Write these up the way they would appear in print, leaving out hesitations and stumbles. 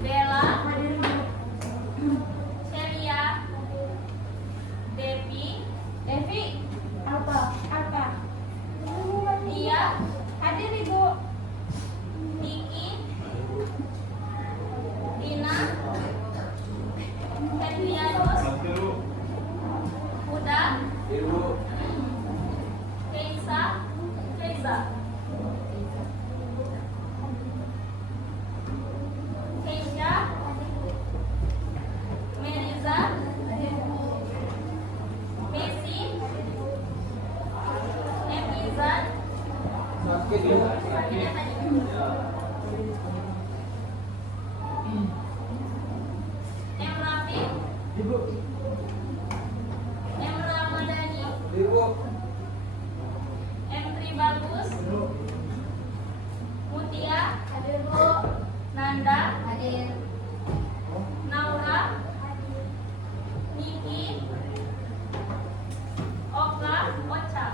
Bella, Celia, Devi, Alfa, Dia, hadir Ibu, Niki, Dina, Febrianus, Huda, Keisa, Keisha, Meriza, Messi, Emizan, M. Rafiq, M. Ramadhani, M. Tribagus, Mutia, Nanda, Naura, Niki, Oka, Ocha,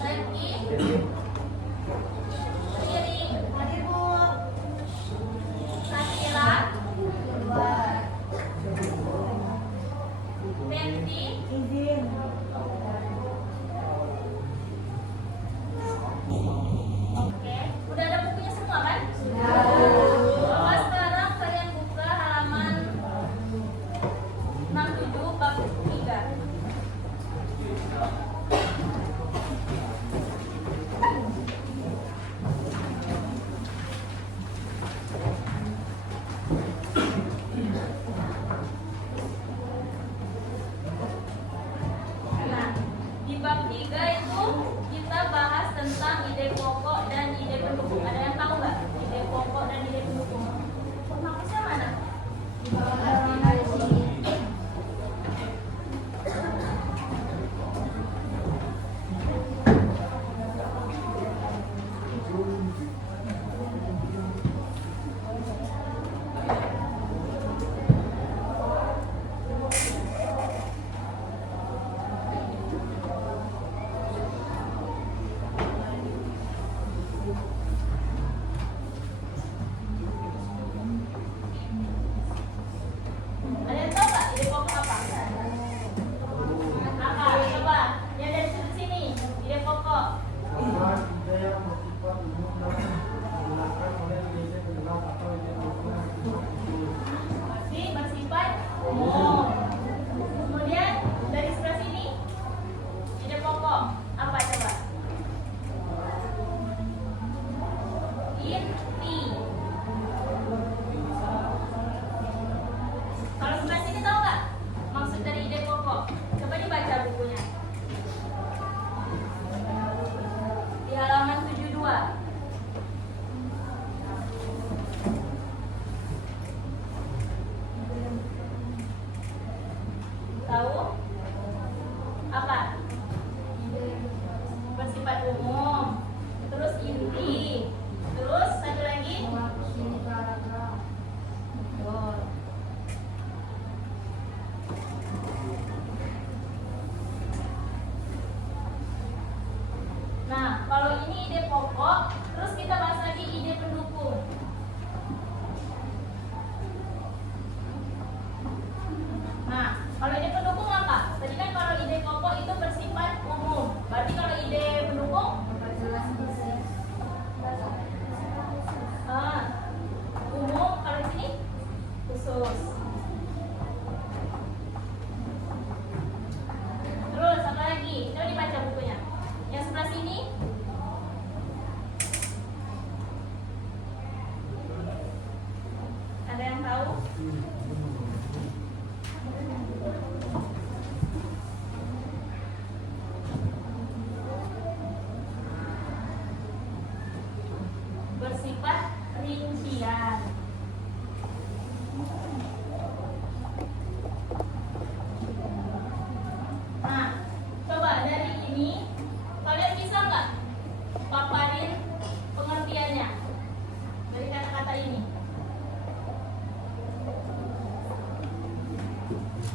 Reki, Riri, Sakila, Benti, Oke, udah ada bukunya semua kan? Oke, sekarang kalian buka halaman 67 bab 3. Nah, di bab 3 itu kita bahas tentang ide pokok dan ide pendukung. Ada yang tahu nggak ide pokok dan ide pendukung? Maksudnya mana? Ada yang tahu nggak ide pokok apa? Apa? Coba yang dari sudut sini. Ide pokok. Bersifat umum. Kemudian dari sebelah sini ide pokok apa coba? Inti. Kalau sebelah sini tahu nggak maksud dari ide pokok? Coba dibaca bukunya. Di halaman 72. Tahu? Apa? Bersifat umum. Terus inti. Terus satu lagi. Oh. Nah, kalau ini ide pokok, terus kita bahas lagi ide pendukung. Nah, kalau ide pendukung apa? Tadi kan kalau ide pokok itu bersifat umum. Berarti kalau ide pendukung umum, kalau di sini khusus. Terus apa lagi? Coba dibaca bukunya. Yang sebelah sini ada yang tahu? Bersifat rincian. Nah, coba dari ini kalian bisa nggak paparin pengertiannya dari kata-kata ini?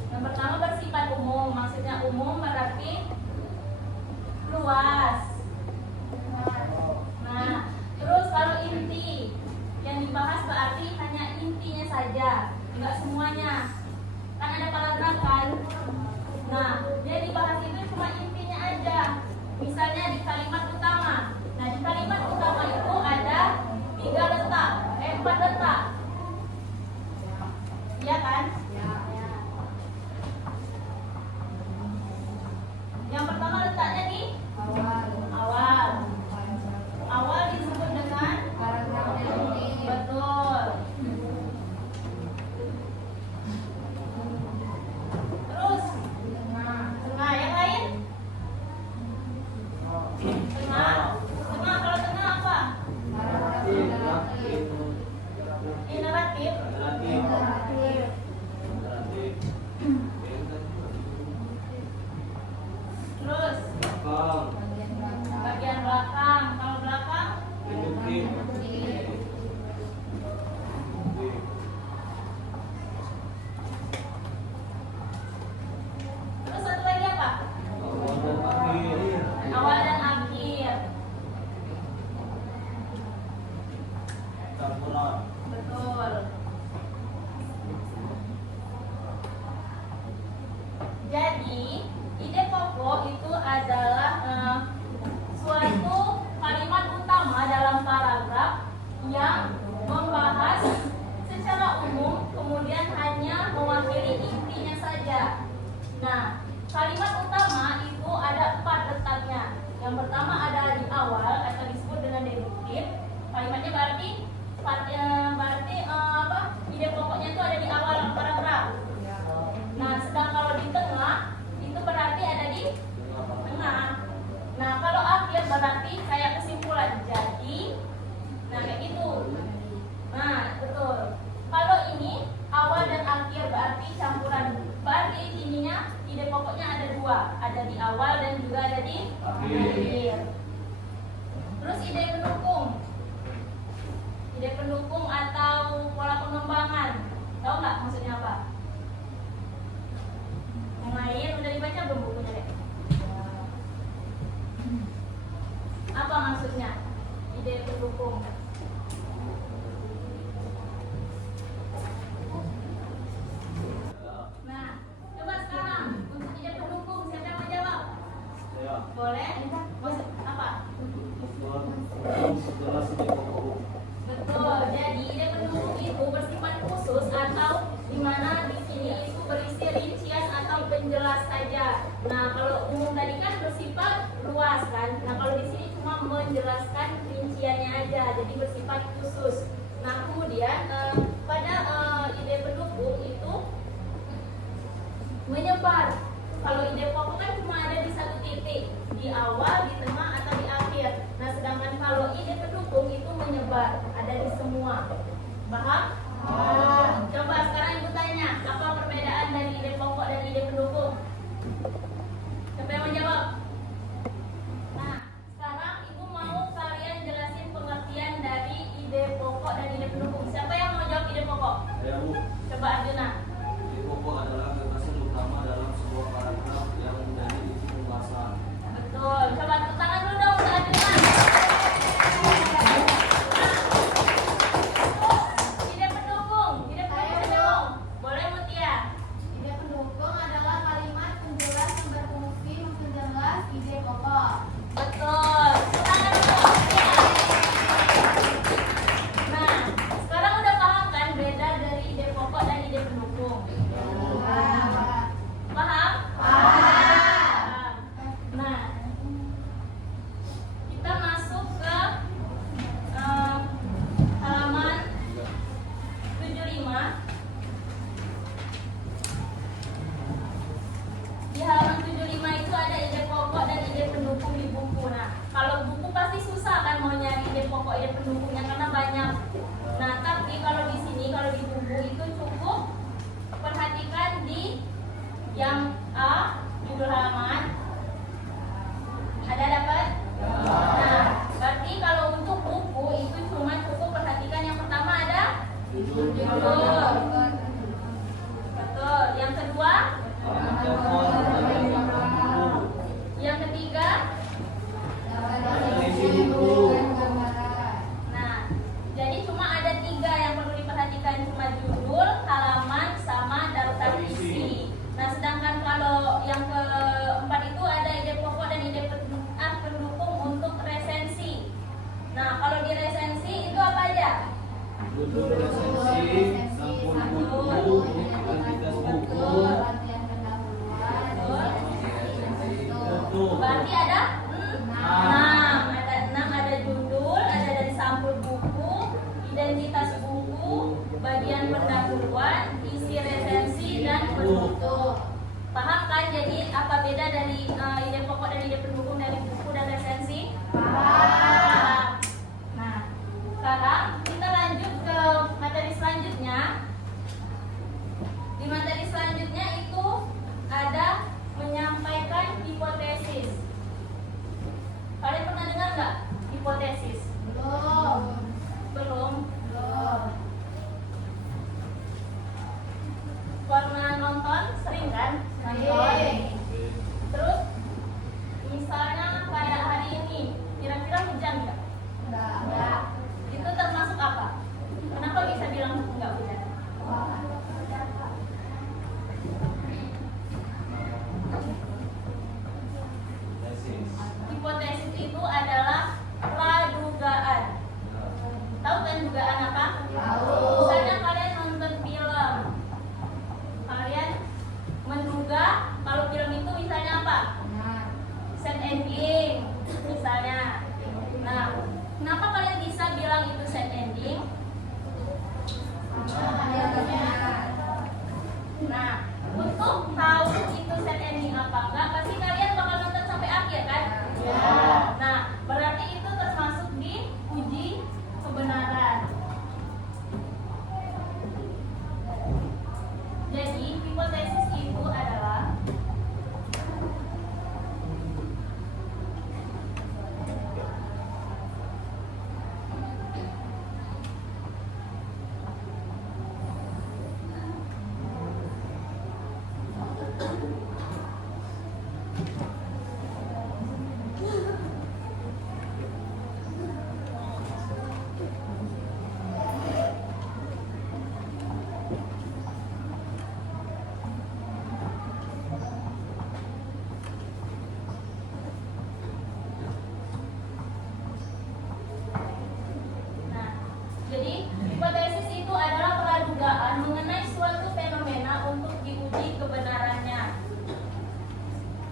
Yang pertama bersifat umum, maksudnya umum berarti luas. Tengah. Tengah, kalau tengah apa? Naratif. Terus bagian belakang. Kalau belakang terus satu lagi apa? Awal dan akhir. Betul. Jadi ide pokok itu adalah suatu kalimat utama dalam paragraf yang membahas secara umum, kemudian hanya mewakili intinya saja. Nah, kalimat utama itu ada 4 letaknya. Yang pertama ada di awal atau disebut dengan deduktif. Kalimatnya berarti ide pokoknya itu ada di awal paragraf. Nah, sedang kalau di tengah itu berarti ada di tengah. Nah, kalau akhir berarti kayak kesimpulan. Jadi, nah kayak gitu. Nah, betul. Kalau ini awal dan akhir berarti campuran. Berarti ininya ide pokoknya ada 2, ada di awal dan juga ada di akhir. Terus ide pendukung. Ide pendukung atau pola pengembangan. Tahu nggak maksudnya apa? Yang lain udah dibaca belum bukunya deh? Apa maksudnya? Ide pendukung. Nah, coba sekarang untuk ide pendukung siapa yang mau jawab? Boleh? Maksud apa? Betul. Jadi ide pendukung itu bersifat khusus atau di mana di sini itu berisi rincian atau penjelas saja. Nah, kalau umum tadi kan bersifat luas kan. Nah, kalau di sini cuma menjelaskan rinciannya aja. Jadi bersifat khusus. Nah, kemudian pada ide pendukung itu menyebar. Kalau ide pokok kan cuma ada di satu titik, di awal, di tengah, atau di akhir. Nah, sedangkan kalau ide pendukung itu menyebar, ada di semua. Paham? Coba sekarang ibu tanya, apa perbedaan dari ide pokok dan ide pendukung? Siapa yang menjawab? Nah, sekarang ibu mau kalian jelasin pengertian dari ide pokok dan ide pendukung. Siapa yang mau jawab ide pokok? Saya, Bu. Coba Arjuna. Ide pokok adalah gagasan utama dalam sebuah paragraf yang menjadi inti pembahasan. Betul. Coba tepuk tangan dulu dong untuk Arjuna. Ide nggak hipotesis? Belum. Belum. Belum. Pernah nonton? Sering kan? Sering. Terus misalnya kayak hari ini, kira-kira hujan nggak? Enggak. Itu termasuk apa? Kenapa bisa bilang nggak hujan? Tesis. Hipotesis itu adalah pradugaan. Tahu kan dugaan apa? Tahu. Misalnya kalian nonton film, kalian menduga kalau film itu misalnya apa? Benar. Set ending, misalnya. Nah, kenapa kalian bisa bilang itu set ending? Nah, untuk tahu itu set ending apa enggak, pasti kalian bakal nonton sampai akhir kan? Nah, berarti itu termasuk di uji kebenaran. Jadi, hipotesis itu adalah Nah, jadi hipotesis itu adalah pradugaan mengenai suatu fenomena untuk diuji kebenarannya.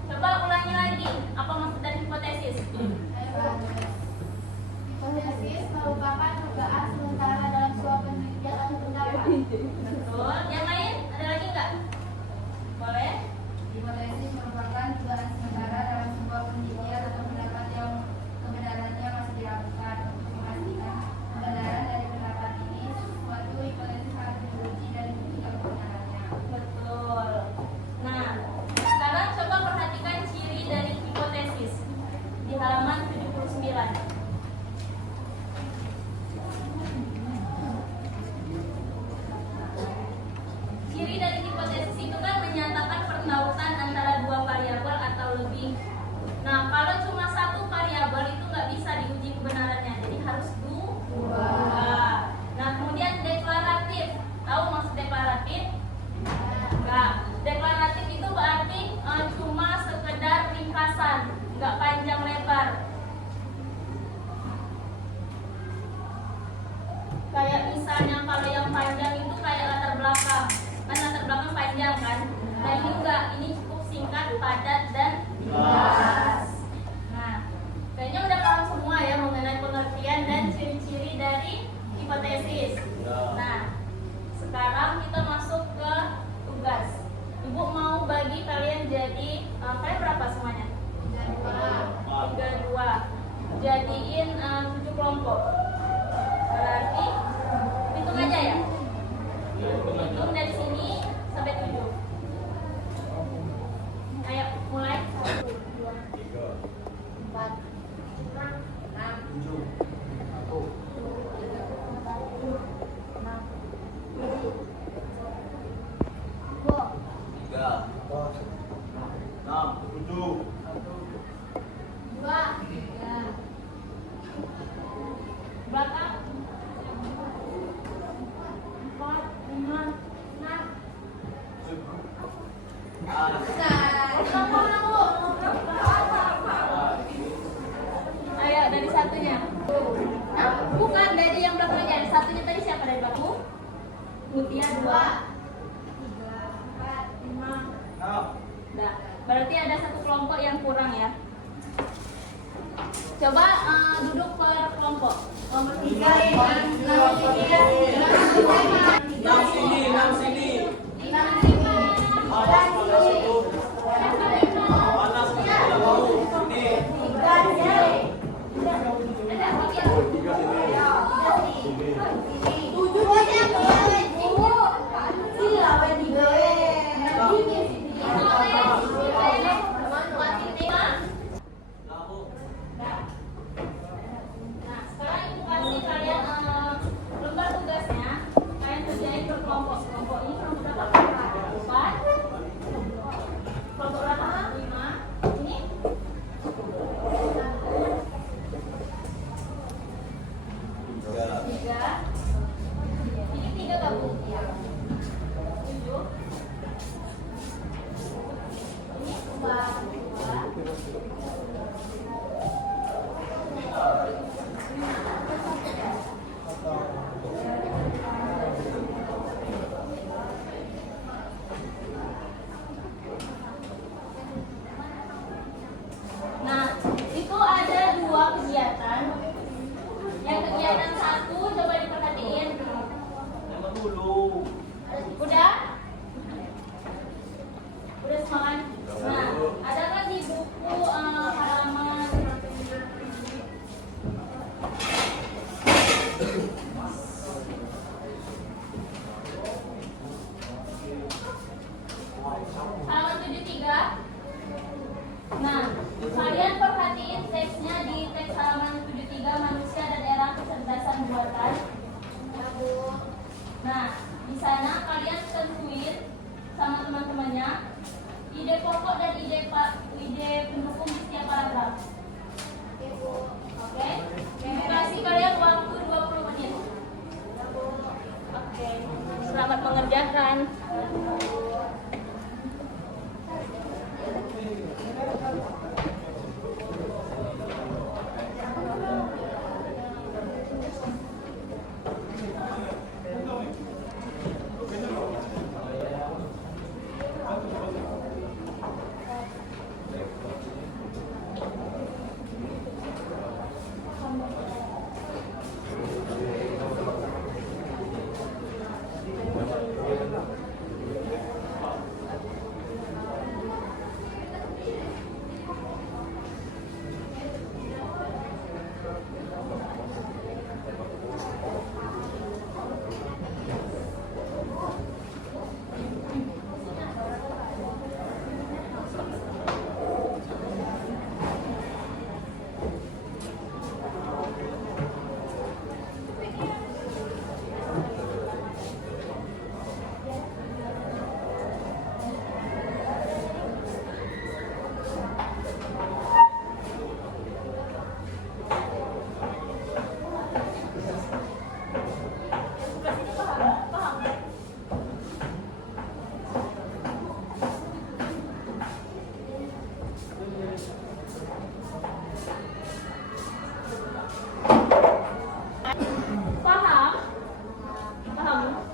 Coba ulangi lagi, apa maksud dari hipotesis? Hipotesis merupakan dugaan sementara dalam suatu penelitian atau pendapat. Betul. Yang lain ada lagi nggak? Boleh? Hipotesis merupakan dugaan sementara dalam sebuah penelitian atau pendapat yang kebenarannya masih diragukan. Untuk memastikan kebenaran dari pendapat ini, suatu hipotesis harus diuji dan dibuktikan kebenarannya. Betul. Nah, sekarang coba perhatikan ciri dari hipotesis di halaman 79. Ciri dari hipotesis itu kan menyatakan pertautan antara dua variabel atau lebih. Nah, kalau cuma satu variabel itu nggak bisa diuji kebenarannya, jadi harus dua. Nah, kemudian deklaratif. Tahu maksud deklaratif? Enggak. Deklaratif itu berarti cuma sekedar ringkasan, nggak panjang lebar. Kayak misalnya kalau yang panjang itu kayak latar belakang, kan latar belakang panjang kan? Nah ini enggak, ini cukup singkat, padat dan jelas. Nah, kayaknya udah paham semua ya mengenai pengertian dan ciri-ciri dari hipotesis. Nah, sekarang kita masuk ke tugas. Ibu mau bagi kalian jadi kalian berapa semuanya? 32. Jadiin 7 kelompok. Berarti hitung aja ya. Hitung dari sini sampai 7. Ayo mulai. 1, 2, 4, 6, 3, 6, 7. 2, belakang 4, 5, 6. Ayo dari satunya. Nah, bukan dari yang belakang aja. Satunya tadi siapa dari belakang? Mutia 2, 3, 4, 5. Nah, berarti ada satu kelompok yang kurang ya. Coba duduk per kelompok. Nomor 3 6 sini, 6 sini. 5 sini. Panas pada situ. Panas tidak mau. Sini. Lampu. silakan. Paham? Paham?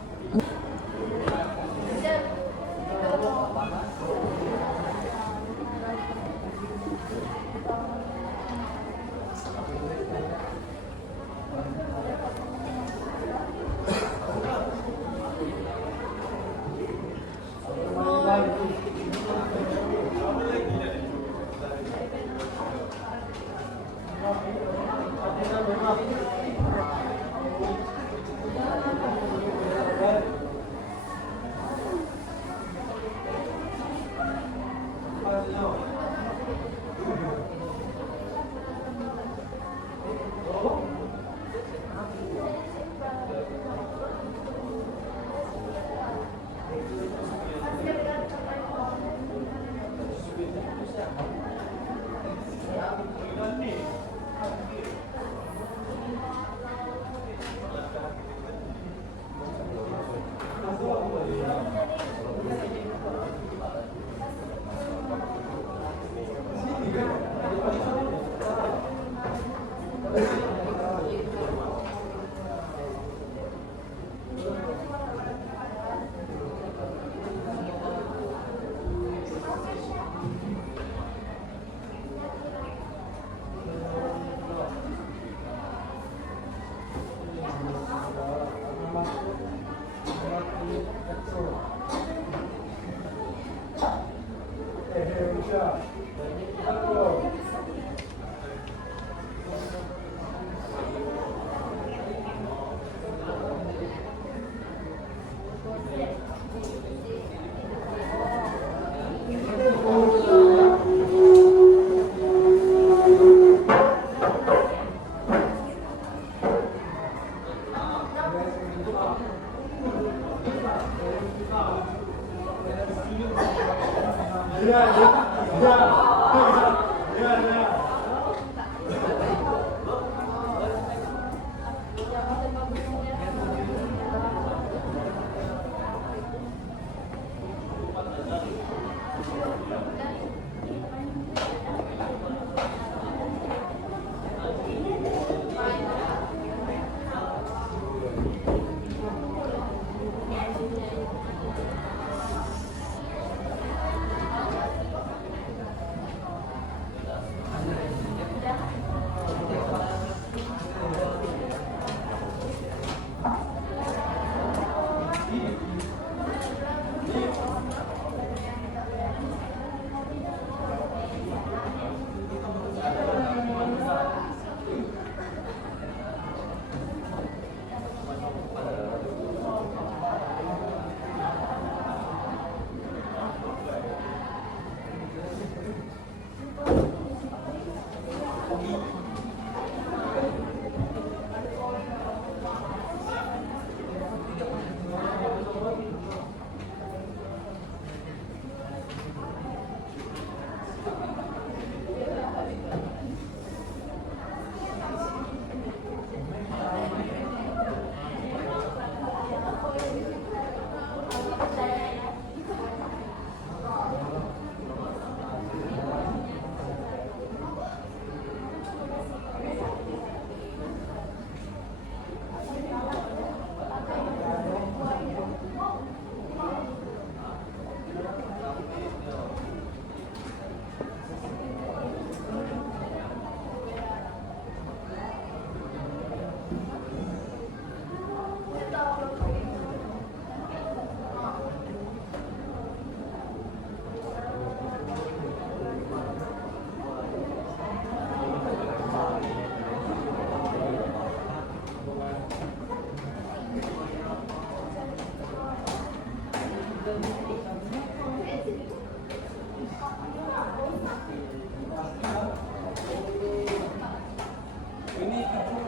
Ini terus.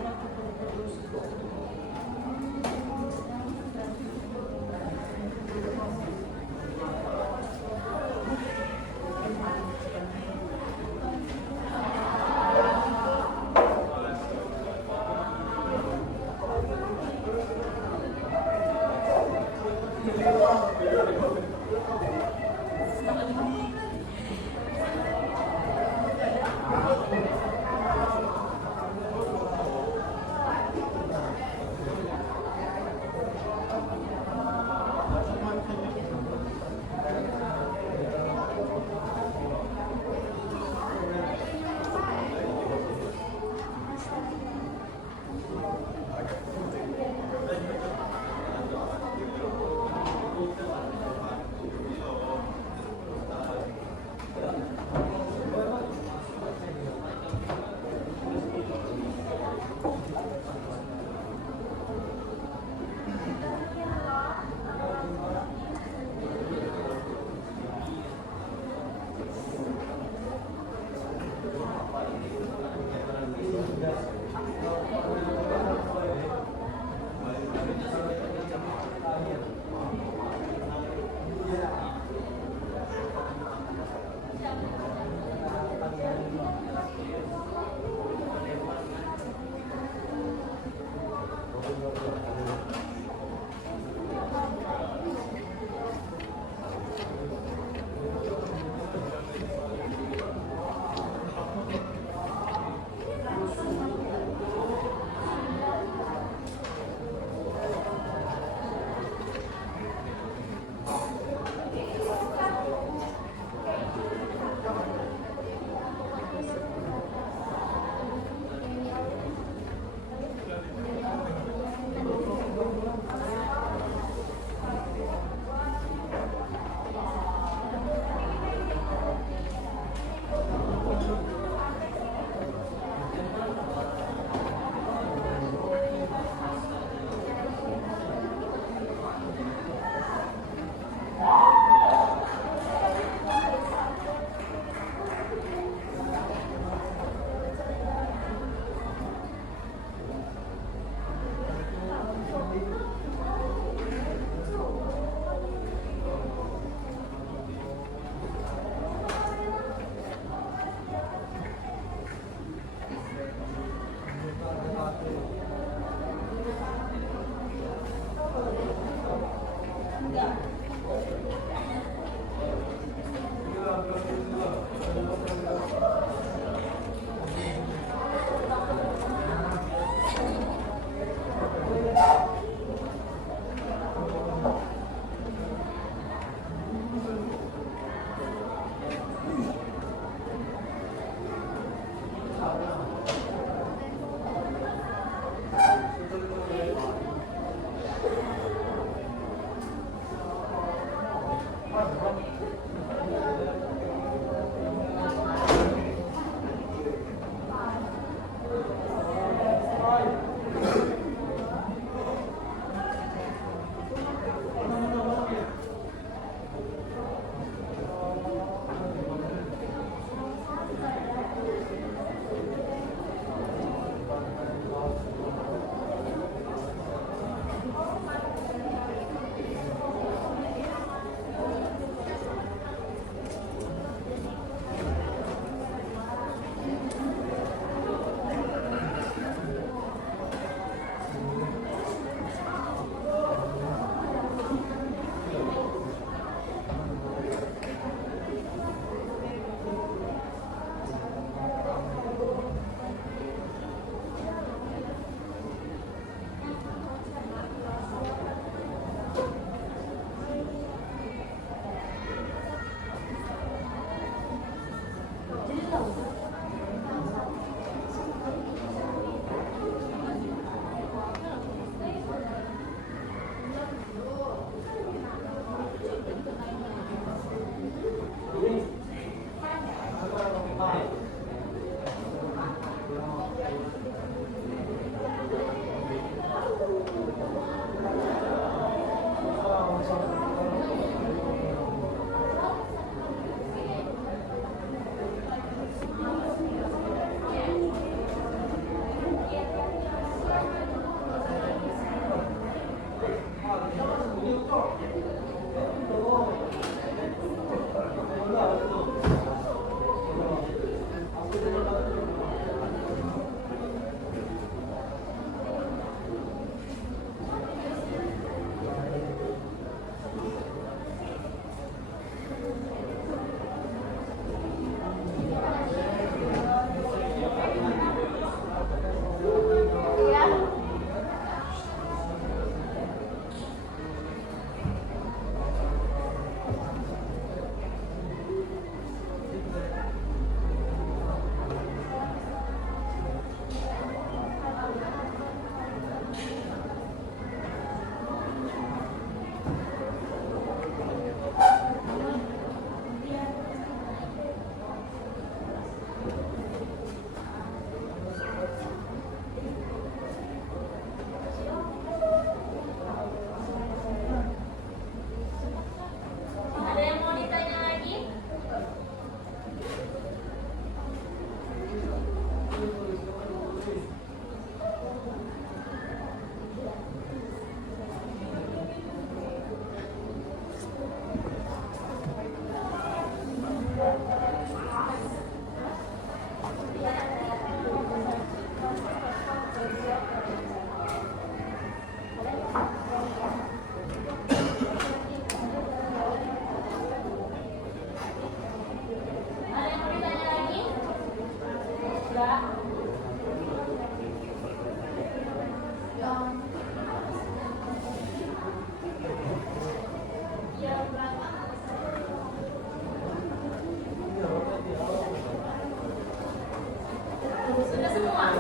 semua?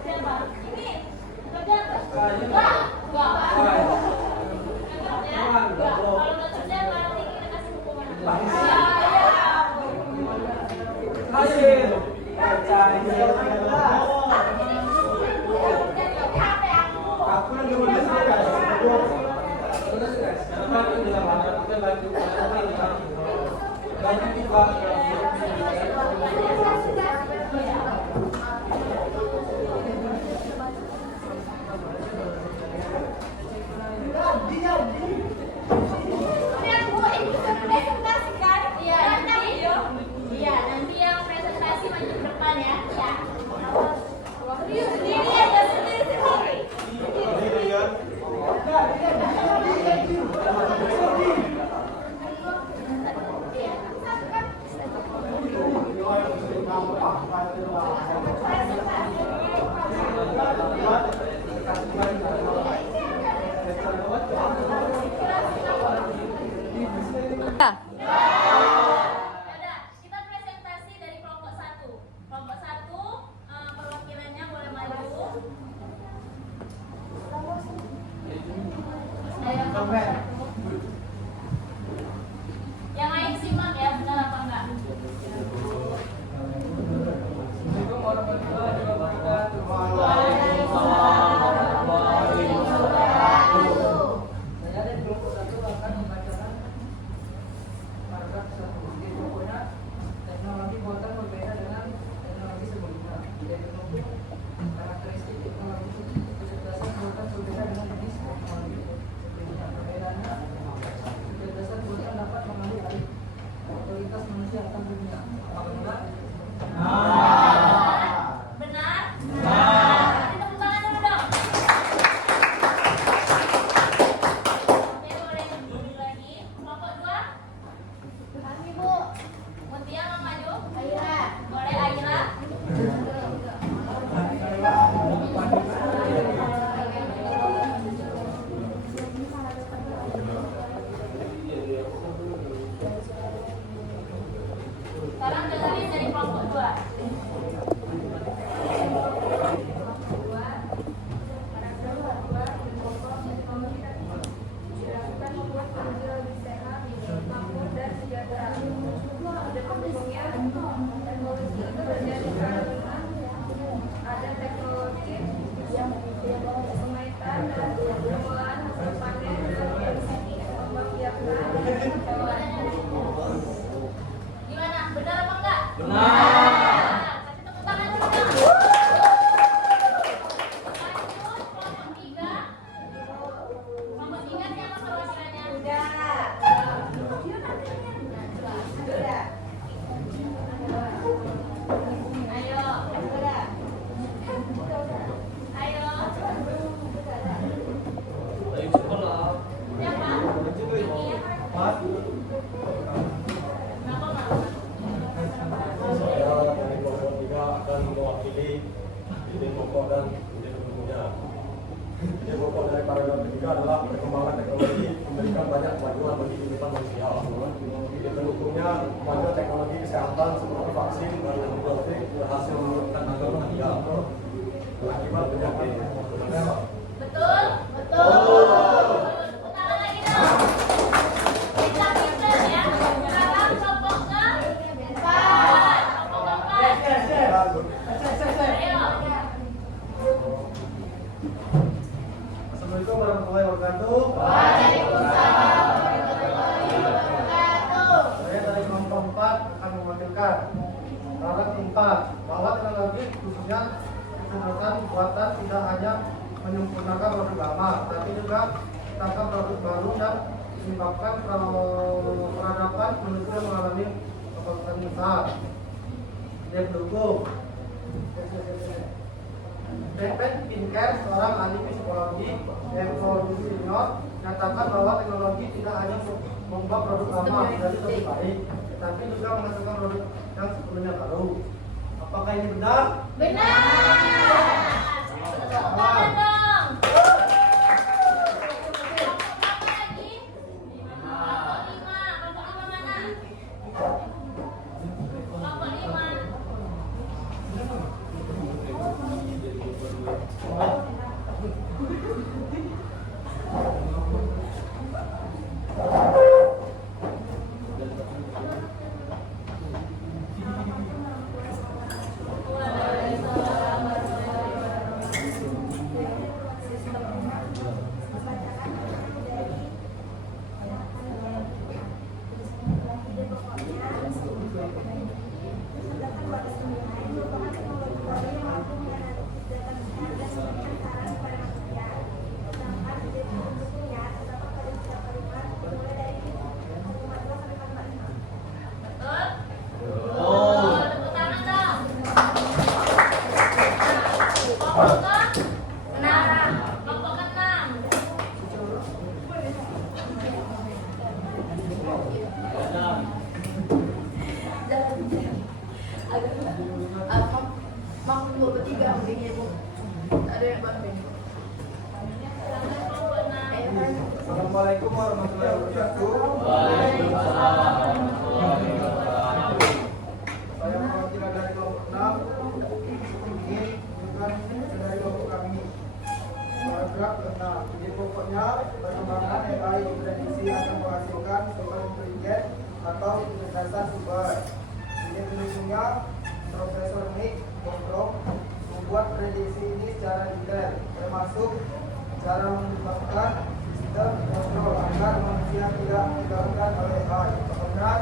Siapa? Ini kerja nggak? Enggak. Ya, enggak. Kalau nggak kerja nanti kita kasih hukuman. Iya, nanti yang presentasi maju ke depan ya. Ya. Sendiri aja, sendiri. Yaudah, kita presentasi dari kelompok 1. Kelompok 1 perwakilannya boleh maju. Ayo, kelompok 1. Yang lain simak ya, benar apa enggak? Saya dari kelompok 1 akan membacakan paragraf 1. Di pokoknya teknologi buatan berbeda dengan teknologi sebelumnya. Yaitu karakteristik teknologi kecerdasan buatan berbeda dengan jenis teknologi sebelumnya. Perbedaannya, kecerdasan buatan dapat mengambil alih otoritas manusia atas dunia. Apakah benar? Benar? Kasih tepuk tangan dulu dong. Oke, boleh duduk lagi. Kelompok 2. Kami Bu. Mutia mau maju? Aira. Boleh Aira? Sekarang dengerin dari kelompok 2. Dilakukan membuat manusia lebih sehat, makmur dan sejahtera. Ada pembangunan teknologi itu terjadi karena ada teknologi pemaitan dan pengolahan hasil panen dan membiarkan hewan. Gimana? Benar apa enggak? Benar. Kasih tepuk tangan dulu dong. Lanjut, kelompok 3. Kelompok 3 siapa perwakilannya? Ayo. Ayo. Ayo sekolah. Siapa? Kenapa enggak? Saya dari kelompok 3 akan mewakili ide pokok dan ide pendukungnya. Ide pokok dari paragraf ketiga adalah perkembangan teknologi memberikan banyak kemajuan bagi kehidupan manusia. Ide pendukungnya kemajuan teknologi kesehatan seperti vaksin dan antibiotik berhasil menurunkan angka kematian akibat penyakit. Betul? Betul. Tepuk tangan lagi dong. Kita pinter ya. Sekarang kelompok keempat. Kelompok keempat. Ayo. Assalamualaikum warahmatullahi wabarakatuh. Saya dari kelompok 4 akan mewakilkan paragraf 4 bahwa teknologi khususnya kecerdasan buatan tidak hanya menyempurnakan produk lama, tapi juga menciptakan produk baru dan menyebabkan peradaban manusia mengalami kebangkitan besar. Dia pendukung. David Pinker, seorang ahli psikologi yang senior, nyatakan bahwa teknologi tidak hanya membuat produk lama menjadi lebih baik, tapi juga menghasilkan produk yang sepenuhnya baru. Apakah ini benar? Benar. Tepuk tangan dong. Kelompok lagi. Kelompok 5. Kelompok 5 mana? Kelompok 5. Tepuk tangan dong. Kelompok ke-6. Kelompok ke-6. Maksud 2 per 3 mungkinnya Bu. Ada yang bantuin. Kelompok 6. Assalamualaikum warahmatullahi wabarakatuh. Saya perwakilan dari kelompok 6 ingin menunjukkan dari kelompok kami. Paragraf ke-6. Jadi pokoknya perkembangan AI prediksi akan menghasilkan super intelijen atau kecerdasan super. Jadi pendukungnya Profesor Nick Bostrom membuat prediksi ini secara detail, termasuk cara mengembangkan sistem kontrol agar manusia tidak diganggukan oleh AI. Benar?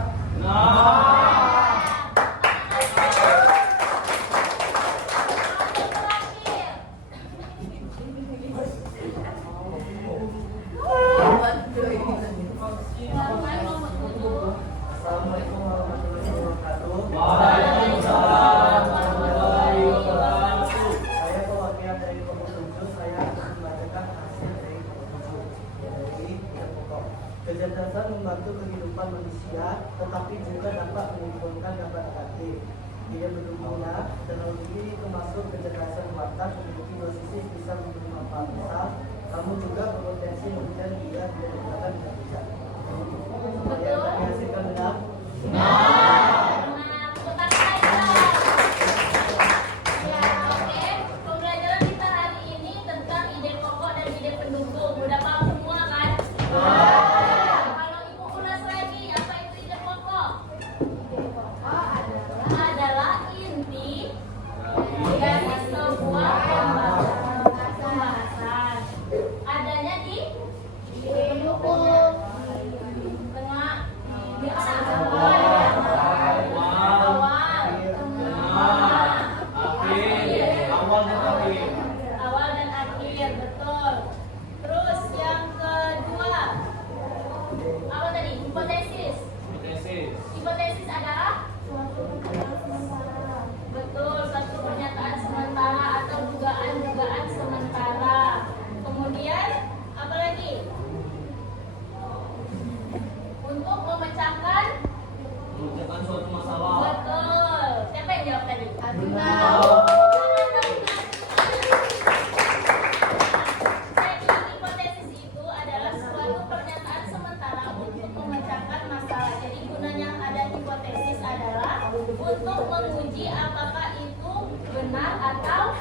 Assalamualaikum warahmatullahi wabarakatuh. Waalaikumsalam warahmatullahi wabarakatuh. Saya perwakilan dari kelompok 7. Saya akan membacakan hasil dari kelompok 7. Jadi yang pokok. Kecerdasan membantu kehidupan manusia, tetapi juga dapat menimbulkan dampak negatif. Dia mendukungnya, teknologi termasuk kecerdasan buatan memiliki 2 sisi, bisa memberi manfaat besar, namun juga berpotensi merugikan dia bila digunakan dengan bijak. Saya akan menghasilkan benar. Tepuk tangan dong. Ya, oke. Pembelajaran kita hari ini tentang ide pokok dan ide pendukung. Udah paham semua kan? Kalau Ibu ulas lagi, apa itu ide pokok? Adalah inti dari sebuah pembahasan. Adanya di pendukung. Tengah. Di awal. Awal dan akhir. Awal dan akhir, betul. Terus yang kedua, apa tadi? Hipotesis. Hipotesis. Hipotesis adalah betul, suatu pernyataan sementara atau dugaan-dugaan sementara. Kemudian apa lagi? Untuk memecahkan. Menunjukkan suatu masalah. Betul. Siapa yang jawab tadi? Jadi hipotesis itu adalah suatu pernyataan sementara untuk memecahkan masalah. Jadi gunanya ada hipotesis adalah untuk menguji apakah itu benar atau